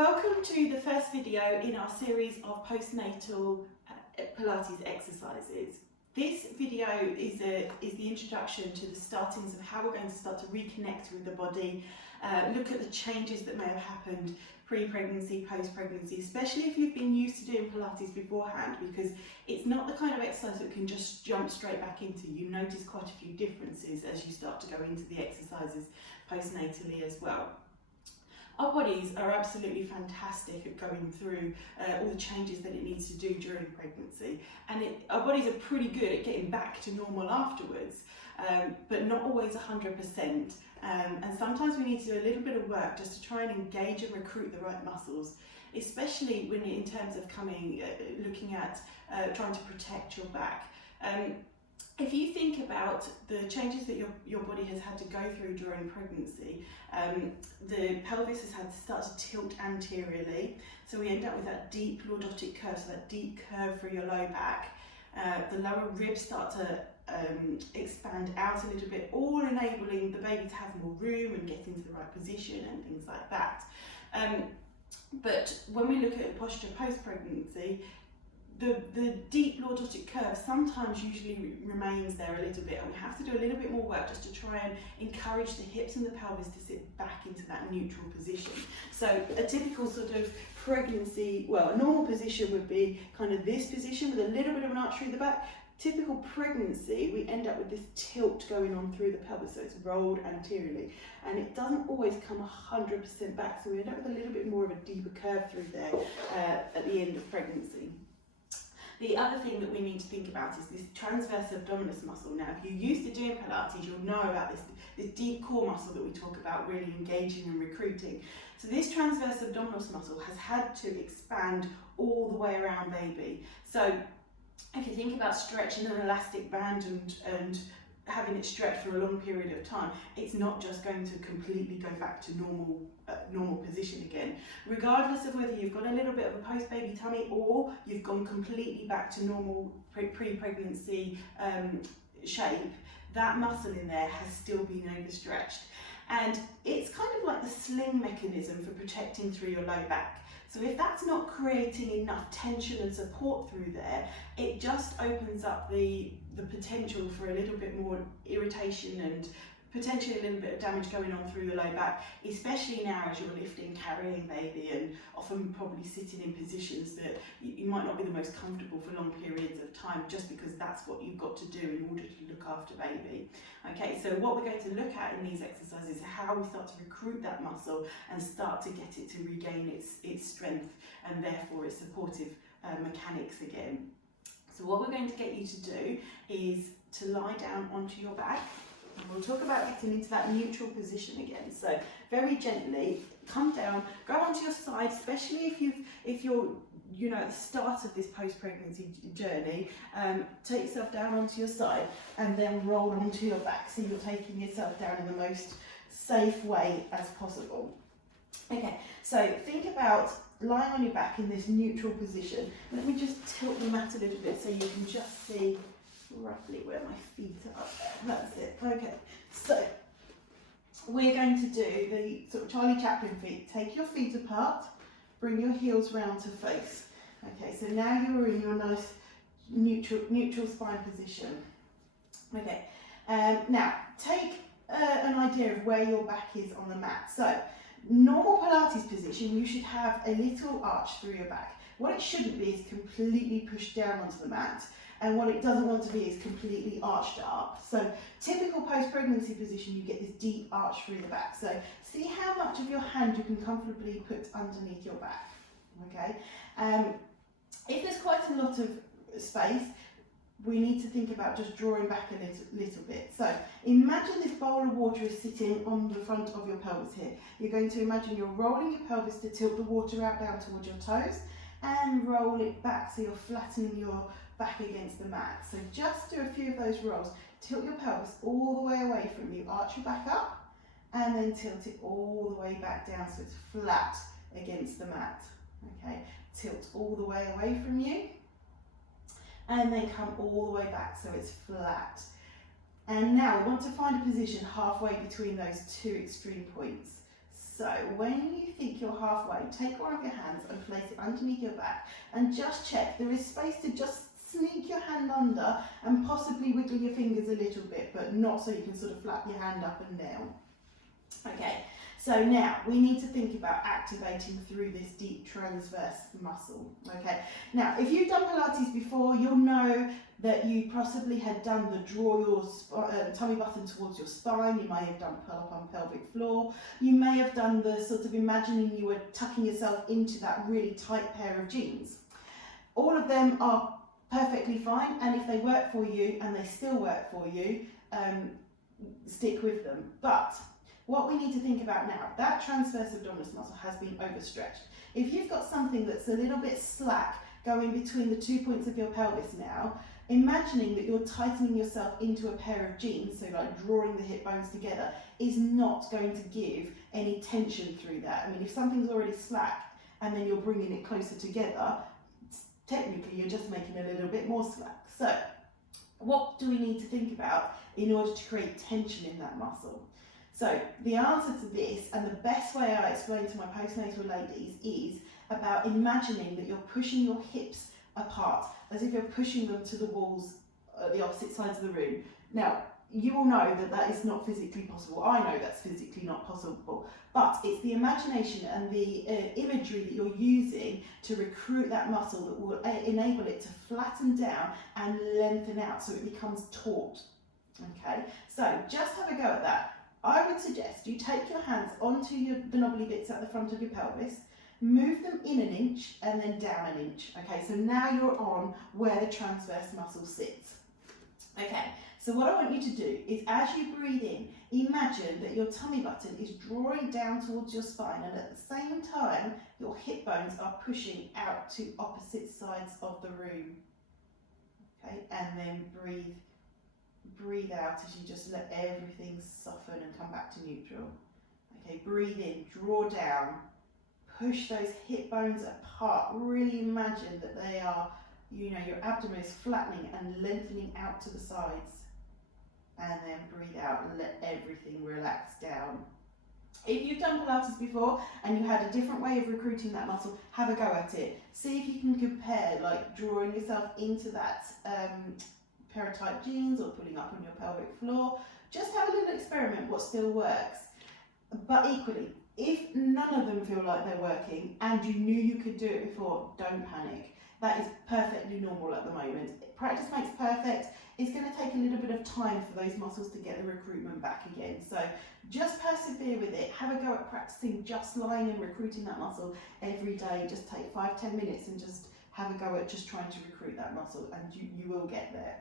Welcome to the first video in our series of postnatal Pilates exercises. This video is the introduction to the startings of how we're going to start to reconnect with the body, look at the changes that may have happened pre-pregnancy, post-pregnancy, especially if you've been used to doing Pilates beforehand, because it's not the kind of exercise that we can just jump straight back into. You notice quite a few differences as you start to go into the exercises postnatally as well. Our bodies are absolutely fantastic at going through all the changes that it needs to do during pregnancy, and our bodies are pretty good at getting back to normal afterwards, but not always 100%. And sometimes we need to do a little bit of work just to try and engage and recruit the right muscles, especially when in terms of looking at trying to protect your back. If you think about the changes that your body has had to go through during pregnancy, the pelvis has had to start to tilt anteriorly, so we end up with that deep lordotic curve, so that deep curve through your low back. The lower ribs start to expand out a little bit, all enabling the baby to have more room and get into the right position and things like that. But when we look at posture post-pregnancy, the deep lordotic curve sometimes usually remains there a little bit, and we have to do a little bit more work just to try and encourage the hips and the pelvis to sit back into that neutral position. So a typical sort of pregnancy, well, a normal position would be kind of this position with a little bit of an arch through the back. Typical pregnancy, we end up with this tilt going on through the pelvis, so it's rolled anteriorly, and it doesn't always come 100% back, so we end up with a little bit more of a deeper curve through there at the end of pregnancy. The other thing that we need to think about is this transverse abdominis muscle. Now, if you're used to doing Pilates, you'll know about this deep core muscle that we talk about really engaging and recruiting. So this transverse abdominis muscle has had to expand all the way around baby. So if you think about stretching an elastic band and having it stretch for a long period of time, it's not just going to completely go back to normal position again. Regardless of whether you've got a little bit of a post-baby tummy or you've gone completely back to normal pre-pregnancy shape, that muscle in there has still been overstretched. And it's kind of like the sling mechanism for protecting through your low back. So if that's not creating enough tension and support through there, it just opens up the potential for a little bit more irritation and potentially a little bit of damage going on through the low back, especially now as you're lifting, carrying baby, and often probably sitting in positions that you might not be the most comfortable for long periods of time, just because that's what you've got to do in order to look after baby. Okay, so what we're going to look at in these exercises is how we start to recruit that muscle and start to get it to regain its strength and therefore its supportive mechanics again. So what we're going to get you to do is to lie down onto your back. And we'll talk about getting into that neutral position again. So very gently come down, go onto your side, especially if you're at the start of this post-pregnancy journey. Take yourself down onto your side and then roll onto your back, so you're taking yourself down in the most safe way as possible. Okay, so think about lying on your back in this neutral position. Let me just tilt the mat a little bit so you can just see roughly where my feet are. That's it. Okay, so we're going to do the sort of Charlie Chaplin feet. Take your feet apart, bring your heels round to face. Okay, so now you're in your nice neutral spine position. Okay, now take an idea of where your back is on the mat. So normal Pilates position, you should have a little arch through your back. What it shouldn't be is completely pushed down onto the mat, and what it doesn't want to be is completely arched up. So typical post-pregnancy position, you get this deep arch through the back. So see how much of your hand you can comfortably put underneath your back. Okay. If there's quite a lot of space, we need to think about just drawing back a little bit. So imagine this bowl of water is sitting on the front of your pelvis here. You're going to imagine you're rolling your pelvis to tilt the water out down towards your toes and roll it back so you're flattening your back against the mat. So just do a few of those rolls. Tilt your pelvis all the way away from you. Arch your back up and then tilt it all the way back down so it's flat against the mat. Okay, tilt all the way away from you and then come all the way back so it's flat. And now we want to find a position halfway between those two extreme points. So when you think you're halfway, take one of your hands and place it underneath your back and just check there is space to just sneak your hand under and possibly wiggle your fingers a little bit, but not so you can sort of flap your hand up and down. Okay, so now we need to think about activating through this deep transverse muscle. Okay, now if you've done Pilates before, you'll know that you possibly had done the draw your tummy button towards your spine. You may have done pull up on pelvic floor. You may have done the sort of imagining you were tucking yourself into that really tight pair of jeans. All of them are perfectly fine, and if they work for you and they still work for you, stick with them. But what we need to think about now, that transverse abdominis muscle has been overstretched. If you've got something that's a little bit slack going between the 2 points of your pelvis now, imagining that you're tightening yourself into a pair of jeans, so like drawing the hip bones together, is not going to give any tension through that. I mean, if something's already slack and then you're bringing it closer together, technically you're just making it a little bit more slack. So what do we need to think about in order to create tension in that muscle? So the answer to this, and the best way I explain to my postnatal ladies, is about imagining that you're pushing your hips apart, as if you're pushing them to the walls at the opposite sides of the room. Now, you all know that that is not physically possible. I know that's physically not possible, but it's the imagination and the imagery that you're using to recruit that muscle that will enable it to flatten down and lengthen out so it becomes taut. Okay, so just have a go at that. I would suggest you take your hands onto the knobbly bits at the front of your pelvis, move them in an inch and then down an inch. Okay, so now you're on where the transverse muscle sits. Okay, so what I want you to do is, as you breathe in, imagine that your tummy button is drawing down towards your spine, and at the same time your hip bones are pushing out to opposite sides of the room. Okay, and then breathe out as you just let everything soften and come back to neutral. Okay, breathe in, draw down, push those hip bones apart. Really imagine that they are, you know, your abdomen is flattening and lengthening out to the sides. And then breathe out and let everything relax down. If you've done Pilates before and you had a different way of recruiting that muscle, have a go at it. See if you can compare, like drawing yourself into that pair of tight jeans or pulling up on your pelvic floor. Just have a little experiment what still works. But equally, if none of them feel like they're working and you knew you could do it before, don't panic. That is perfectly normal at the moment. Practice makes perfect. It's going to take a little bit of time for those muscles to get the recruitment back again. So just persevere with it. Have a go at practicing just lying and recruiting that muscle every day. Just take 5-10 minutes and just have a go at just trying to recruit that muscle, and you will get there.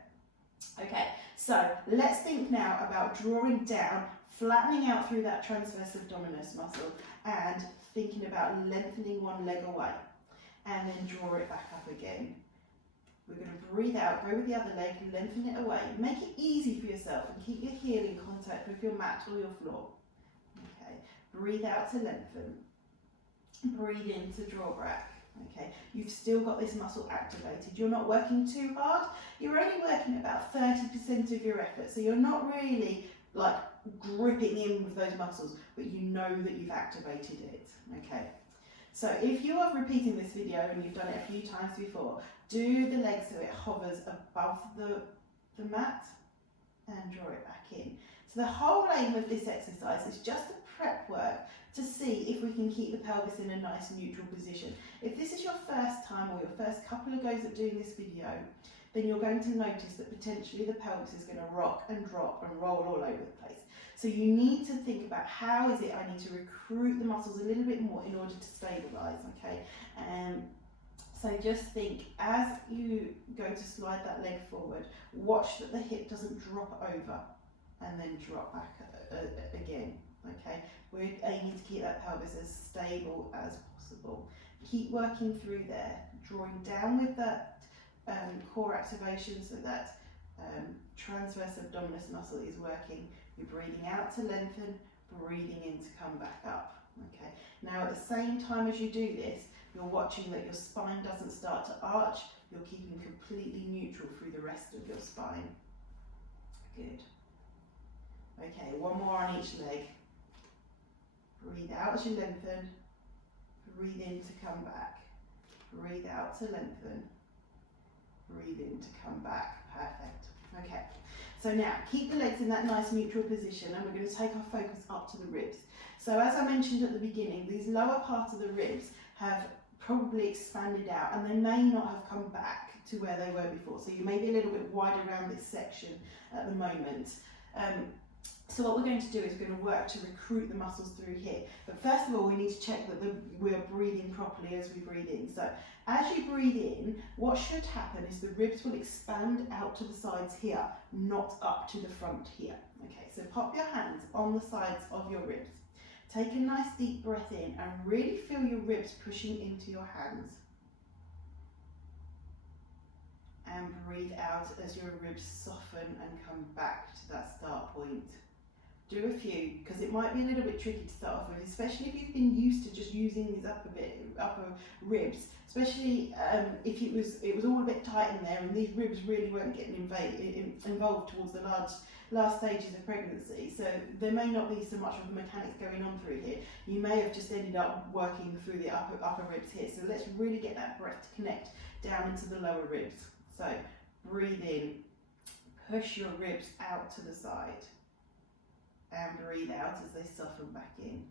Okay, so let's think now about drawing down, flattening out through that transverse abdominis muscle, and thinking about lengthening one leg away, and then draw it back up again. We're going to breathe out, go with the other leg, lengthen it away. Make it easy for yourself and keep your heel in contact with your mat or your floor. Okay, breathe out to lengthen. Breathe in to draw back. Okay, you've still got this muscle activated. You're not working too hard. You're only working about 30% of your effort, so you're not really like gripping in with those muscles, but you know that you've activated it. Okay, so if you are repeating this video and you've done it a few times before, do the leg so it hovers above the mat and draw it back in. So the whole aim of this exercise is just a prep work to see if we can keep the pelvis in a nice neutral position. If this is your first time or your first couple of goes at doing this video, then you're going to notice that potentially the pelvis is going to rock and drop and roll all over the place. So you need to think about how is it I need to recruit the muscles a little bit more in order to stabilise, okay? So just think, as you go to slide that leg forward, watch that the hip doesn't drop over and then drop back again, okay? We're aiming to keep that pelvis as stable as possible. Keep working through there, drawing down with that core activation so that transverse abdominis muscle is working. You're breathing out to lengthen, breathing in to come back up, okay? Now at the same time as you do this, you're watching that your spine doesn't start to arch. You're keeping completely neutral through the rest of your spine. Good. Okay, one more on each leg. Breathe out as you lengthen. Breathe in to come back. Breathe out to lengthen. Breathe in to come back. Perfect. Okay. So now keep the legs in that nice neutral position, and we're going to take our focus up to the ribs. So as I mentioned at the beginning, these lower parts of the ribs have probably expanded out, and they may not have come back to where they were before. So you may be a little bit wide around this section at the moment. So what we're going to do is we're going to work to recruit the muscles through here. But first of all, we need to check that we're breathing properly as we breathe in. So as you breathe in, what should happen is the ribs will expand out to the sides here, not up to the front here. Okay, so pop your hands on the sides of your ribs. Take a nice deep breath in and really feel your ribs pushing into your hands. And breathe out as your ribs soften and come back to that start point. Do a few, because it might be a little bit tricky to start off with, especially if you've been used to just using these upper ribs, especially if it was all a bit tight in there and these ribs really weren't getting involved towards the last stages of pregnancy. So there may not be so much of the mechanics going on through here. You may have just ended up working through the upper ribs here. So let's really get that breath to connect down into the lower ribs. So breathe in, push your ribs out to the side. And breathe out as they soften back in.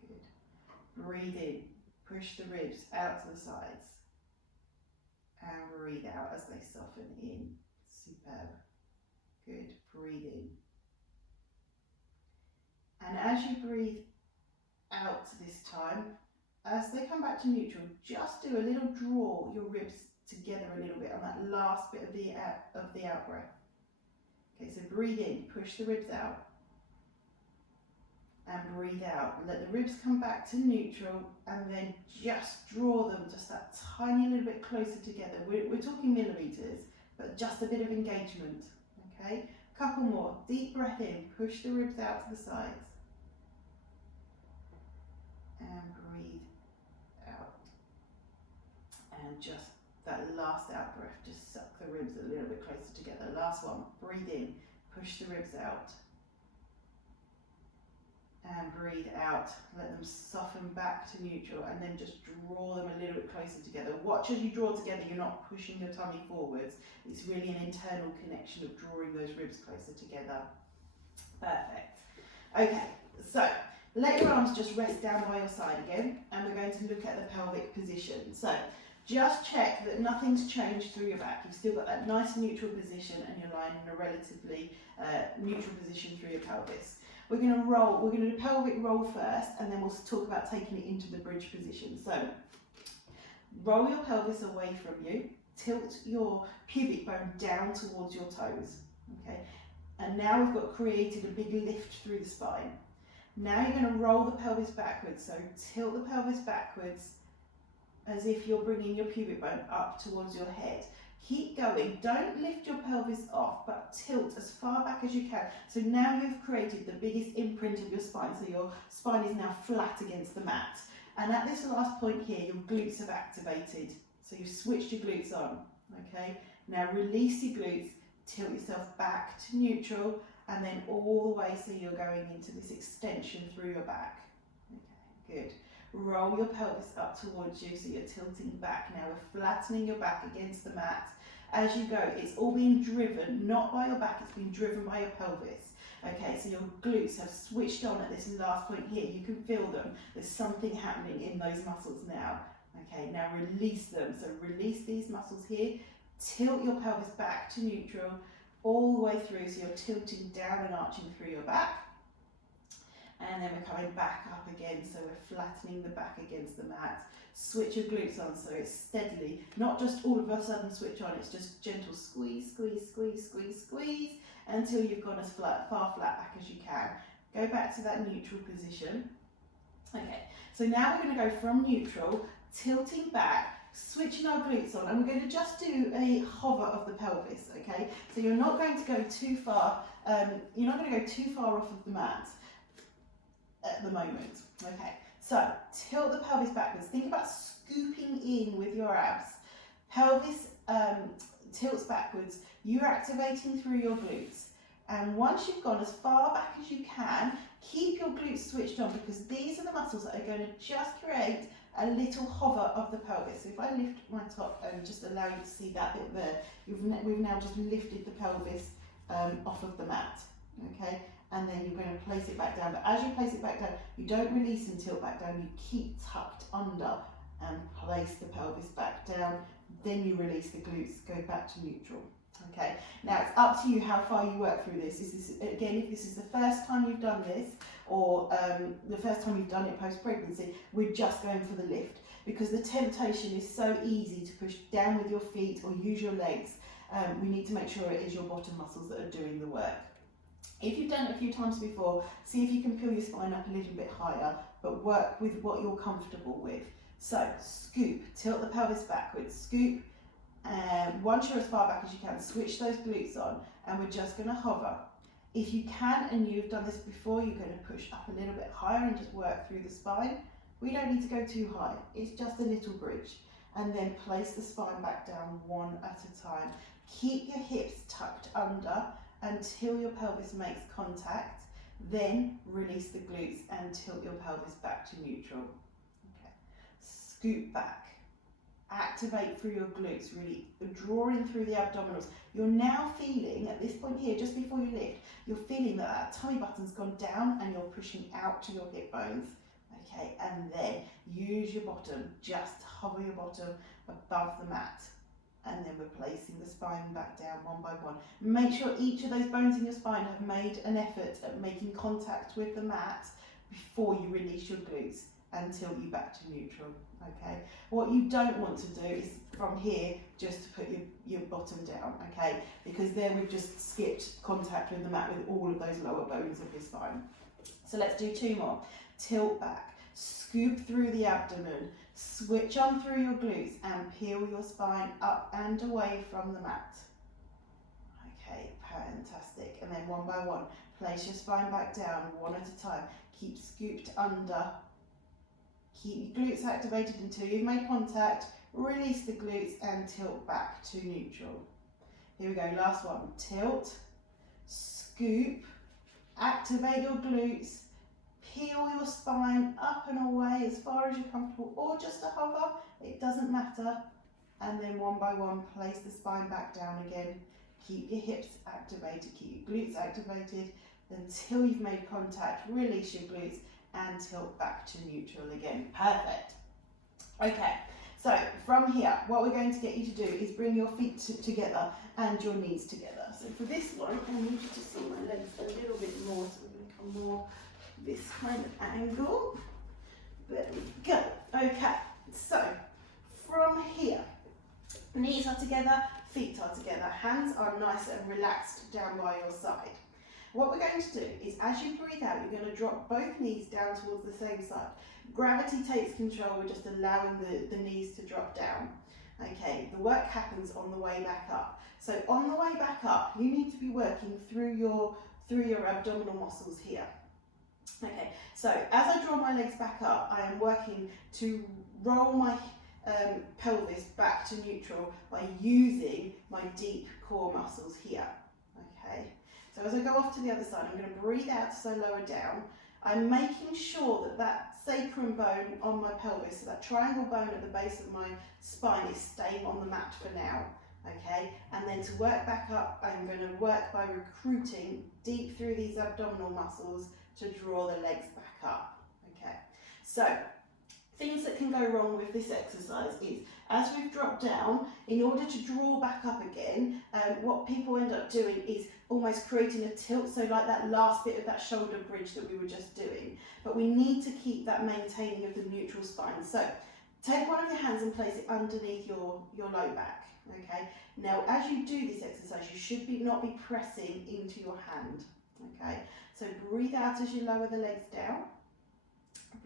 Good. Breathe in, push the ribs out to the sides. And breathe out as they soften in. Superb. Good. Breathe in. And as you breathe out this time, as they come back to neutral, just do a little draw your ribs together a little bit on that last bit of the out breath. Okay, so breathe in, push the ribs out. And breathe out. Let the ribs come back to neutral, and then just draw them just that tiny little bit closer together. We're talking millimeters, but just a bit of engagement. Okay, couple more. Deep breath in, push the ribs out to the sides. And breathe out. And just that last out breath, just suck the ribs a little bit closer together. Last one. Breathe in, push the ribs out. And breathe out, let them soften back to neutral, and then just draw them a little bit closer together. Watch as you draw together, you're not pushing your tummy forwards. It's really an internal connection of drawing those ribs closer together. Perfect. Okay, so let your arms just rest down by your side again, and we're going to look at the pelvic position. So just check that nothing's changed through your back. You've still got that nice neutral position, and you're lying in a relatively neutral position through your pelvis. We're going to do pelvic roll first, and then we'll talk about taking it into the bridge position. So roll your pelvis away from you, tilt your pubic bone down towards your toes. Okay, and now we've got created a big lift through the spine. Now you're going to roll the pelvis backwards, so tilt the pelvis backwards as if you're bringing your pubic bone up towards your head. Keep going, don't lift your pelvis off, but tilt as far back as you can. So now you've created the biggest imprint of your spine, so your spine is now flat against the mat. And at this last point here, your glutes have activated. So you've switched your glutes on, okay? Now release your glutes, tilt yourself back to neutral, and then all the way so you're going into this extension through your back. Okay, good. Roll your pelvis up towards you so you're tilting back. Now we're flattening your back against the mat. As you go, it's all being driven, not by your back, it's being driven by your pelvis. Okay, so your glutes have switched on at this last point here. You can feel them. There's something happening in those muscles now. Okay, now release them. So release these muscles here. Tilt your pelvis back to neutral all the way through. So you're tilting down and arching through your back. And then we're coming back up again, so we're flattening the back against the mat. Switch your glutes on so it's steadily, not just all of a sudden switch on, it's just gentle squeeze, squeeze, squeeze, squeeze, squeeze, until you've gone as far flat back as you can. Go back to that neutral position. Okay, so now we're going to go from neutral, tilting back, switching our glutes on, and we're going to just do a hover of the pelvis, okay? So you're not going to go too far, off of the mat at the moment. Okay, so tilt the pelvis backwards. Think about scooping in with your abs. Pelvis tilts backwards. You're activating through your glutes. And once you've gone as far back as you can, Keep your glutes switched on, because these are the muscles that are going to just create a little hover of the pelvis. So if I lift my top and just allow you to see that bit there, we've now just lifted the pelvis off of the mat, okay? And then you're going to place it back down. But as you place it back down, you don't release and tilt back down, you keep tucked under and place the pelvis back down. Then you release the glutes, go back to neutral. Okay, now it's up to you how far you work through this. Again, if this is the first time you've done this, or the first time you've done it post-pregnancy, we're just going for the lift, because the temptation is so easy to push down with your feet or use your legs. We need to make sure it is your bottom muscles that are doing the work. If you've done it a few times before, see if you can peel your spine up a little bit higher, but work with what you're comfortable with. So scoop, tilt the pelvis backwards, scoop, and once you're as far back as you can, switch those glutes on, and we're just going to hover. If you can, and you've done this before, you're going to push up a little bit higher and just work through the spine. We don't need to go too high, it's just a little bridge. And then place the spine back down one at a time. Keep your hips tucked under until your pelvis makes contact, then release the glutes and tilt your pelvis back to neutral. Okay. Scoop back, activate through your glutes, really drawing through the abdominals. You're now feeling, at this point here, just before you lift, you're feeling that that tummy button's gone down and you're pushing out to your hip bones. Okay, and then use your bottom, just hover your bottom above the mat. And then we're placing the spine back down one by one. Make sure each of those bones in your spine have made an effort at making contact with the mat before you release your glutes and tilt you back to neutral. Okay. What you don't want to do is from here just to put your bottom down, okay? Because then we've just skipped contact with the mat with all of those lower bones of your spine. So let's do two more. Tilt back, scoop through the abdomen, switch on through your glutes and peel your spine up and away from the mat. Okay, fantastic. And then one by one, place your spine back down one at a time. Keep scooped under. Keep your glutes activated until you've made contact. Release the glutes and tilt back to neutral. Here we go, last one. Tilt, scoop, activate your glutes, peel your spine up and away as far as you're comfortable, or just a hover, it doesn't matter. And then one by one, place the spine back down again. Keep your hips activated, keep your glutes activated until you've made contact. Release your glutes and tilt back to neutral again. Perfect. Okay, so from here, what we're going to get you to do is bring your feet together and your knees together. So for this one, I need you to see my legs a little bit more, so we're going to come more this kind of angle. There we go. Okay, so from here, knees are together, feet are together, hands are nice and relaxed down by your side. What we're going to do is, as you breathe out, you're going to drop both knees down towards the same side. Gravity takes control, we're just allowing the knees to drop down. Okay, the work happens on the way back up. So on the way back up, you need to be working through your abdominal muscles here. Okay, so as I draw my legs back up, I am working to roll my pelvis back to neutral by using my deep core muscles here. Okay. So as I go off to the other side, I'm going to breathe out as I lower down. I'm making sure that that sacrum bone on my pelvis, so that triangle bone at the base of my spine, is staying on the mat for now. Okay, and then to work back up, I'm going to work by recruiting deep through these abdominal muscles to draw the legs back up. Okay, so things that can go wrong with this exercise is, as we've dropped down, in order to draw back up again, what people end up doing is almost creating a tilt, so like that last bit of that shoulder bridge that we were just doing. But we need to keep that maintaining of the neutral spine. So take one of your hands and place it underneath your low back. Okay. Now, as you do this exercise, you should not be pressing into your hand. Okay. So breathe out as you lower the legs down.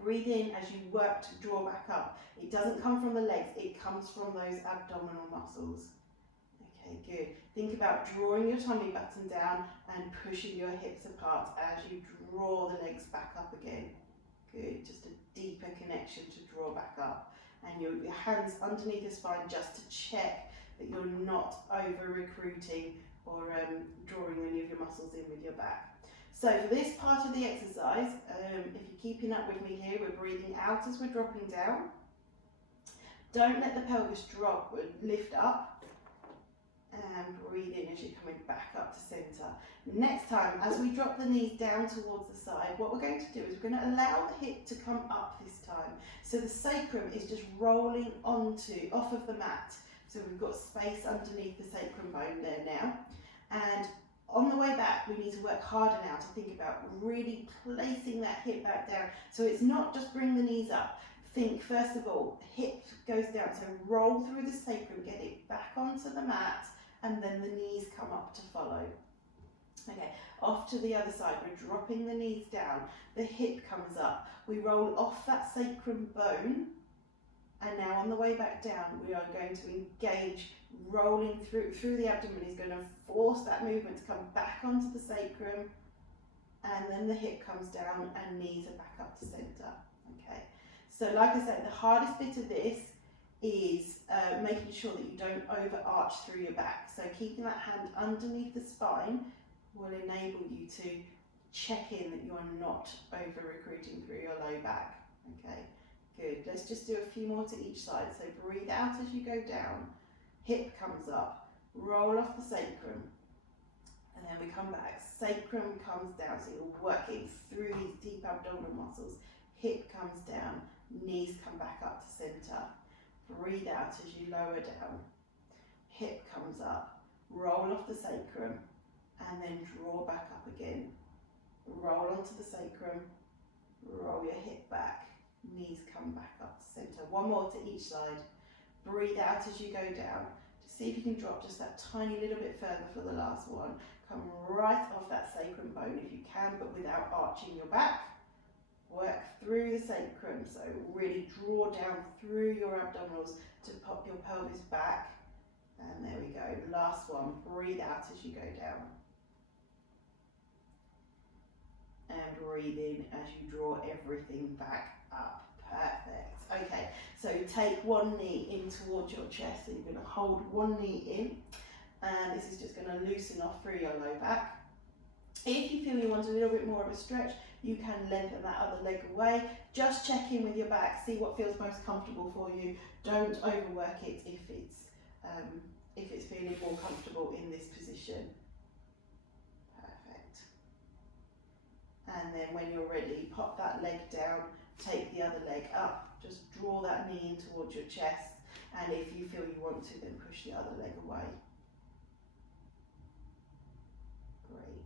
Breathe in as you work to draw back up. It doesn't come from the legs, it comes from those abdominal muscles. Okay, good. Think about drawing your tummy button down and pushing your hips apart as you draw the legs back up again. Good, just a deeper connection to draw back up. And your hands underneath the spine just to check that you're not over recruiting or drawing any of your muscles in with your back. So for this part of the exercise, if you're keeping up with me here, we're breathing out as we're dropping down. Don't let the pelvis drop, lift up, and breathe in as you're coming back up to centre. Next time, as we drop the knees down towards the side, what we're going to do is we're going to allow the hip to come up this time. So the sacrum is just rolling off of the mat. So we've got space underneath the sacrum bone there now. And on the way back, we need to work harder now to think about really placing that hip back down. So it's not just bring the knees up. Think, first of all, hip goes down. So roll through the sacrum, get it back onto the mat, and then the knees come up to follow. Okay, off to the other side, we're dropping the knees down, the hip comes up, we roll off that sacrum bone, and now on the way back down, we are going to engage, rolling through the abdomen is going to force that movement to come back onto the sacrum, and then the hip comes down and knees are back up to centre. Okay, so like I said, the hardest bit of this is making sure that you don't overarch through your back. So keeping that hand underneath the spine will enable you to check in that you are not over recruiting through your low back. Okay, good. Let's just do a few more to each side. So breathe out as you go down, hip comes up, roll off the sacrum, and then we come back. Sacrum comes down, so you're working through these deep abdominal muscles. Hip comes down, knees come back up to centre. Breathe out as you lower down, hip comes up, roll off the sacrum, and then draw back up again. Roll onto the sacrum, roll your hip back, knees come back up to centre. One more to each side. Breathe out as you go down. Just see if you can drop just that tiny little bit further for the last one. Come right off that sacrum bone if you can, but without arching your back. Work through the sacrum, so really draw down through your abdominals to pop your pelvis back. And there we go. Last one. Breathe out as you go down. And breathe in as you draw everything back up. Perfect. Okay, so take one knee in towards your chest. So you're going to hold one knee in, and this is just going to loosen off through your low back. If you feel you want a little bit more of a stretch, you can lengthen that other leg away. Just check in with your back, see what feels most comfortable for you. Don't overwork it if it's feeling more comfortable in this position. Perfect. And then when you're ready, pop that leg down, take the other leg up, just draw that knee in towards your chest, and if you feel you want to, then push the other leg away. Great.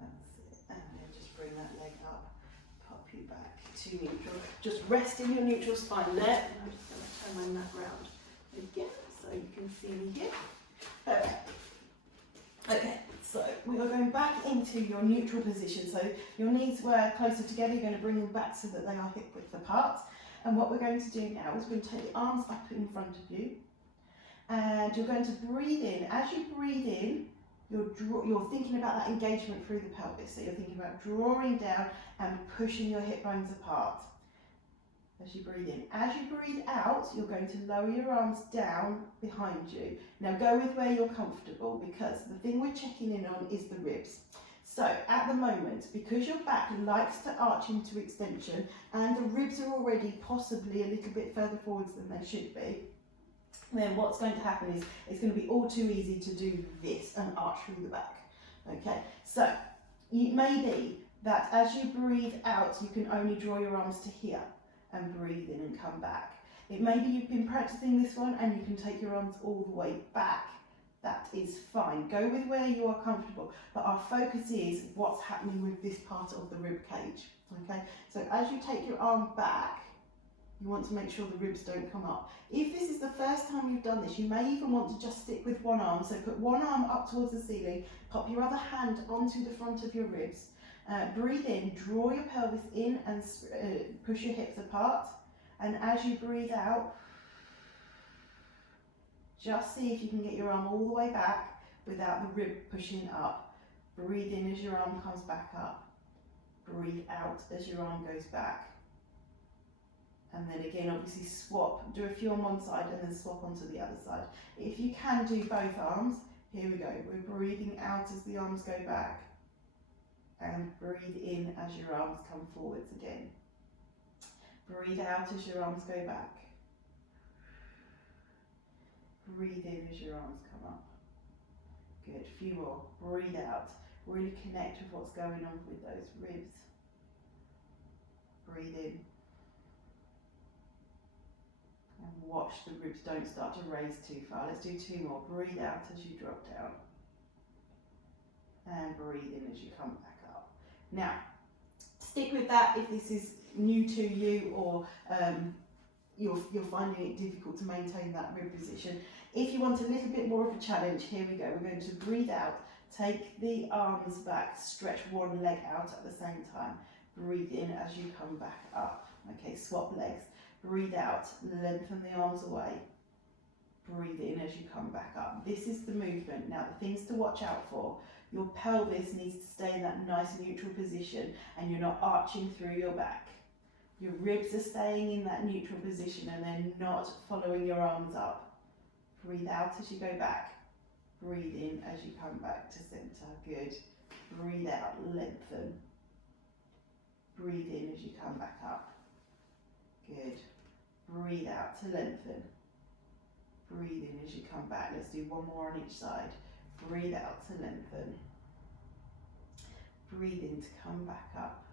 That's it. And then just bring that leg up, pop you back to neutral. Just rest in your neutral spine there. And I'm just going to turn my mat round again so you can see me here. Perfect. Okay, so we are going back into your neutral position. So your knees were closer together, you're going to bring them back so that they are hip width apart. And what we're going to do now is we're going to take the arms up in front of you. And you're going to breathe in. As you breathe in, you're thinking about that engagement through the pelvis. So you're thinking about drawing down and pushing your hip bones apart. As you breathe in. As you breathe out, you're going to lower your arms down behind you. Now go with where you're comfortable, because the thing we're checking in on is the ribs. So at the moment, because your back likes to arch into extension and the ribs are already possibly a little bit further forwards than they should be, then what's going to happen is it's going to be all too easy to do this and arch through the back. Okay, so it may be that as you breathe out, you can only draw your arms to here and breathe in and come back. It may be you've been practicing this one and you can take your arms all the way back. That is fine. Go with where you are comfortable, but our focus is what's happening with this part of the rib cage. Okay, so as you take your arm back, you want to make sure the ribs don't come up. If this is the first time you've done this, you may even want to just stick with one arm. So put one arm up towards the ceiling, pop your other hand onto the front of your ribs. Breathe in, draw your pelvis in and push your hips apart. And as you breathe out, just see if you can get your arm all the way back without the rib pushing up. Breathe in as your arm comes back up. Breathe out as your arm goes back. And then again, obviously swap, do a few on one side and then swap onto the other side. If you can do both arms, Here we go. We're breathing out as the arms go back, and breathe in as your arms come forwards again. Breathe out as your arms go back. Breathe in as your arms come up. Good, a few more. Breathe out. Really connect with what's going on with those ribs. Breathe in. And watch the ribs don't start to raise too far. Let's do 2 more. Breathe out as you drop down. And breathe in as you come back up. Now, stick with that if this is new to you, or you're finding it difficult to maintain that rib position. If you want a little bit more of a challenge, here we go. We're going to breathe out, take the arms back, stretch one leg out at the same time. Breathe in as you come back up. Okay, swap legs. Breathe out, lengthen the arms away. Breathe in as you come back up. This is the movement. Now, the things to watch out for. Your pelvis needs to stay in that nice neutral position, and you're not arching through your back. Your ribs are staying in that neutral position, and they're not following your arms up. Breathe out as you go back. Breathe in as you come back to center. Good. Breathe out, lengthen. Breathe in as you come back up. Good. Breathe out to lengthen. Breathe in as you come back. Let's do 1 more on each side. Breathe out to lengthen. Breathe in to come back up.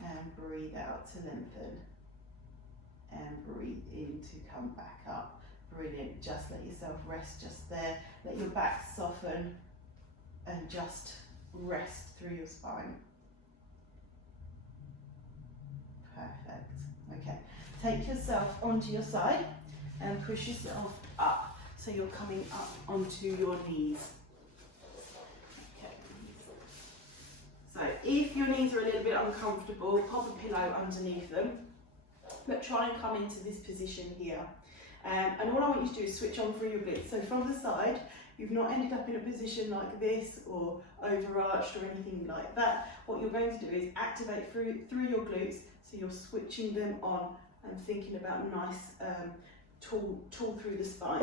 And breathe out to lengthen. And breathe in to come back up. Brilliant. Just let yourself rest just there. Let your back soften and just rest through your spine. Perfect. Okay. Take yourself onto your side and push yourself up. So you're coming up onto your knees. Okay. So if your knees are a little bit uncomfortable, pop a pillow underneath them, but try and come into this position here. And all I want you to do is switch on through your glutes. So from the side, you've not ended up in a position like this or overarched or anything like that. What you're going to do is activate through your glutes, so you're switching them on and thinking about nice tall through the spine.